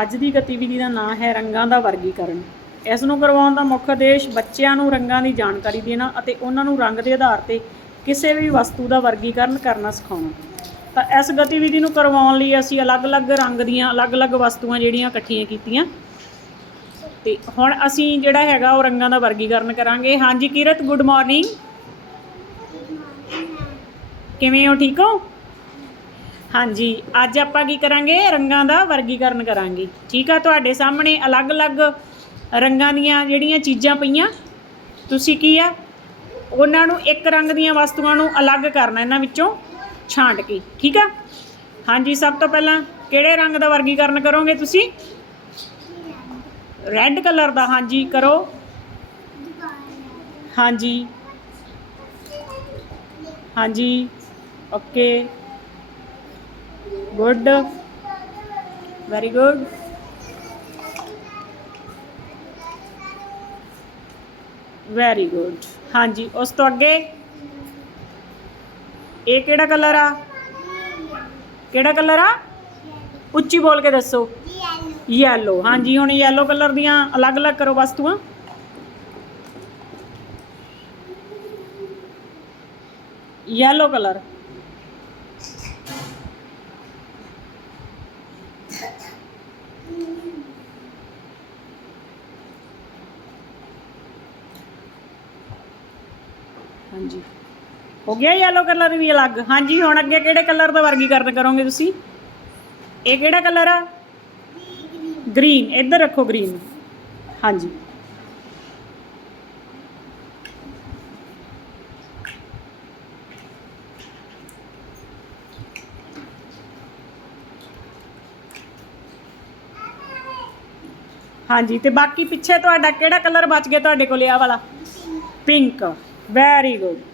ਅੱਜ ਦੀ ਗਤੀਵਿਧੀ ਦਾ ਨਾਂ ਹੈ ਰੰਗਾਂ ਦਾ ਵਰਗੀਕਰਨ। ਇਸ ਨੂੰ ਕਰਵਾਉਣ ਦਾ ਮੁੱਖ ਉਦੇਸ਼ ਬੱਚਿਆਂ ਨੂੰ ਰੰਗਾਂ ਦੀ ਜਾਣਕਾਰੀ ਦੇਣਾ ਅਤੇ ਉਹਨਾਂ ਨੂੰ ਰੰਗ ਦੇ ਆਧਾਰ ਤੇ ਕਿਸੇ ਵੀ ਵਸਤੂ ਦਾ ਵਰਗੀਕਰਨ ਕਰਨਾ ਸਿਖਾਉਣਾ। ਤਾਂ ਇਸ ਗਤੀਵਿਧੀ ਨੂੰ ਕਰਵਾਉਣ ਲਈ ਅਸੀਂ ਅਲੱਗ-ਅਲੱਗ ਰੰਗ ਦੀਆਂ ਅਲੱਗ-ਅਲੱਗ ਵਸਤੂਆਂ ਜਿਹੜੀਆਂ ਇਕੱਠੀਆਂ ਕੀਤੀਆਂ। ਤੇ ਹੁਣ ਅਸੀਂ ਜਿਹੜਾ ਹੈਗਾ ਉਹ ਰੰਗਾਂ ਦਾ ਵਰਗੀਕਰਨ ਕਰਾਂਗੇ। ਹਾਂਜੀ, ਕਿਰਤ ਗੁੱਡ ਮਾਰਨਿੰਗ ਕਿਵੇਂ ਹੋ, ਠੀਕ ਹੋ? ਹਾਂਜੀ, ਅੱਜ ਆਪਾਂ ਕੀ ਕਰਾਂਗੇ? ਰੰਗਾਂ ਦਾ ਵਰਗੀਕਰਨ ਕਰਾਂਗੇ। ਠੀਕ ਆ, ਤੁਹਾਡੇ ਸਾਹਮਣੇ ਅਲੱਗ-ਅਲੱਗ ਰੰਗਾਂ ਦੀਆਂ ਜਿਹੜੀਆਂ ਚੀਜ਼ਾਂ ਪਈਆਂ। ਤੁਸੀਂ ਕੀ ਆ? ਉਹਨਾਂ ਨੂੰ ਇੱਕ ਰੰਗ ਦੀਆਂ ਵਸਤੂਆਂ ਨੂੰ ਅਲੱਗ ਕਰਨਾ, ਇਹਨਾਂ ਵਿੱਚੋਂ ਛਾਂਟ ਕੇ। ਠੀਕ ਆ? ਹਾਂਜੀ, ਸਭ ਤੋਂ ਪਹਿਲਾਂ ਕਿਹੜੇ ਰੰਗ ਦਾ ਵਰਗੀਕਰਨ ਕਰੋਗੇ ਤੁਸੀਂ? ਰੈੱਡ ਕਲਰ ਦਾ, ਹਾਂਜੀ, ਕਰੋ। ਹਾਂਜੀ। ਹਾਂਜੀ, okay. Good very good very good ਹਾਂਜੀ, ਉਸ ਤੋਂ ਅੱਗੇ ਇਹ ਕਿਹੜਾ ਕਲਰ ਆ? ਕਿਹੜਾ ਕਲਰ ਆ? ਉੱਚੀ ਬੋਲ ਕੇ ਦੱਸੋ। ਯੈਲੋ ਹਾਂਜੀ, ਹੁਣ ਯੈਲੋ ਕਲਰ ਦੀਆਂ ਅਲੱਗ-ਅਲੱਗ ਕਰੋ ਵਸਤੂਆਂ। ਯੈਲੋ ਕਲਰ ਹਾਂਜੀ। ਹੋ ਗਿਆ ਯੈਲੋ ਕਲਰ ਵੀ ਅਲੱਗ। ਹਾਂਜੀ, ਹੁਣ ਅੱਗੇ ਕਿਹੜੇ ਕਲਰ ਦਾ ਵਰਗੀਕਰਨ ਕਰੋਗੇ ਤੁਸੀਂ? ਇਹ ਕਿਹੜਾ ਕਲਰ ਆ? ਗ੍ਰੀਨ ਇੱਧਰ ਰੱਖੋ ਗ੍ਰੀਨ ਹਾਂਜੀ। ਹਾਂਜੀ, ਤੇ ਬਾਕੀ ਪਿੱਛੇ ਤੁਹਾਡਾ ਕਿਹੜਾ ਕਲਰ ਬਚ ਗਿਆ ਤੁਹਾਡੇ ਕੋਲ? ਇਹ ਵਾਲਾ। Pink very good